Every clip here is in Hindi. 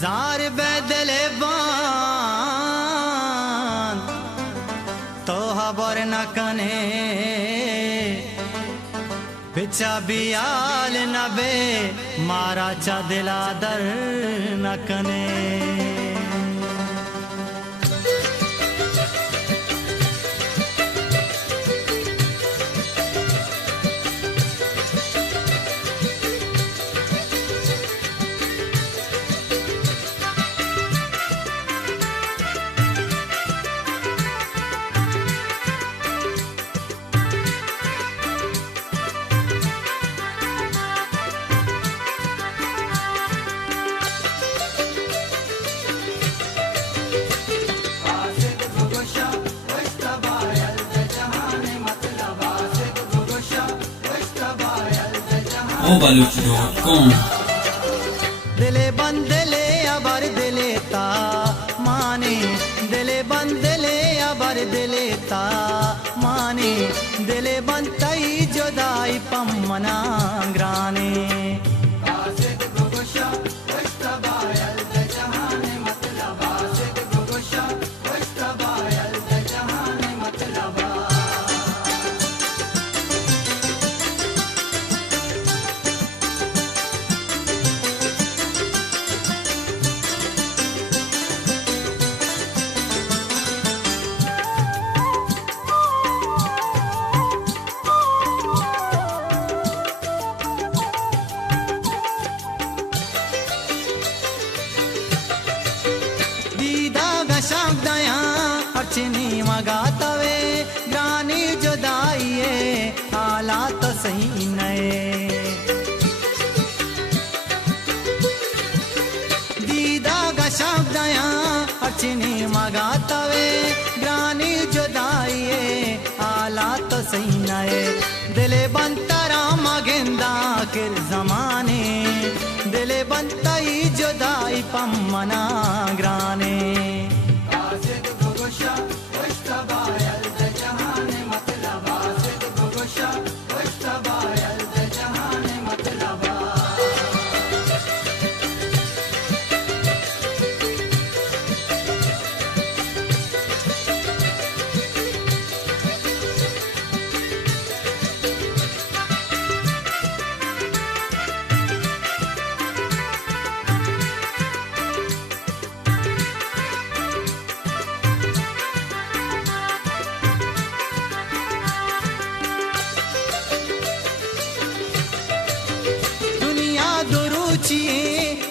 जार बेदले बान तो हबर न कने बिचा बियाल नबे मारा चा दिला दर न कने Obaluch.com दिले बंदले अबर दिले ता माने दिले बंदले अबर दिले ता माने दिले बंतई जुदाई पम्मना ग्राने दया अर्चनी मगातवे ग्रानी जुदाइए हालात सही नए दीदा गशाब दया अर्चनी मगातवे ग्रानी जुदाइए हालात सही नए दिले बंतरा मगेंदा किर जमाने दिले बंतई जुदाई पम्मना ग्राने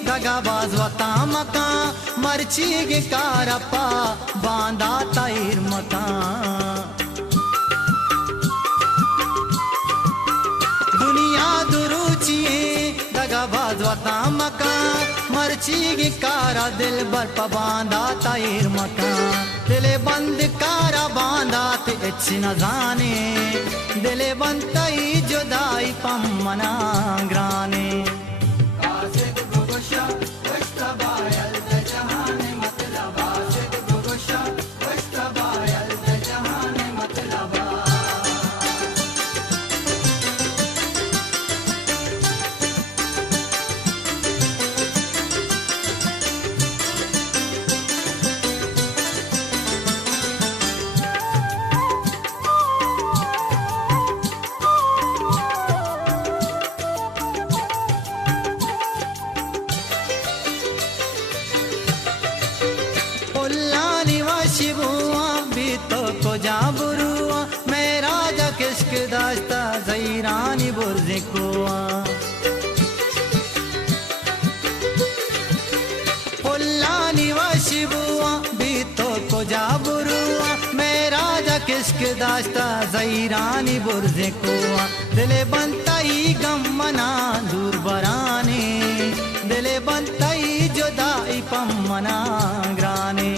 दगाबाज वता मका मर्ची गे कारपा बांदा तैर मका दुनिया दुरुचिए दगाबाज वता मका मर्ची गे कारा दिल बर बांदा तैर मका दिले बंद कारा बांदा ते अच्छी न जाने दिले बंतई जुदाई पम्मना ग्राने शिबुआ भी तो को जाबुरुआ मेरा जा किश्क दास्ता जैरानी बुर्ज़े कुआ पुल्लानी व शिबुआ भी तो को जाबुरुआ मेरा जा किश्क दास्ता जैरानी बुर्ज़े कुआ दिले बंतई गमना दूर बराने दिले बंतई जुदाई पम्मना ग्राने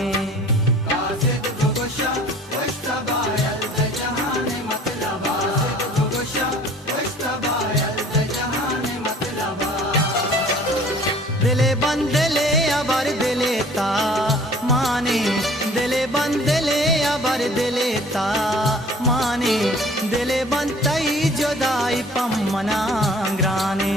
दिले बंदले अबर दिले ता माने दिले बंदले अबर दिले ता माने दिले बंतई जुदाई पम्मना ग्राने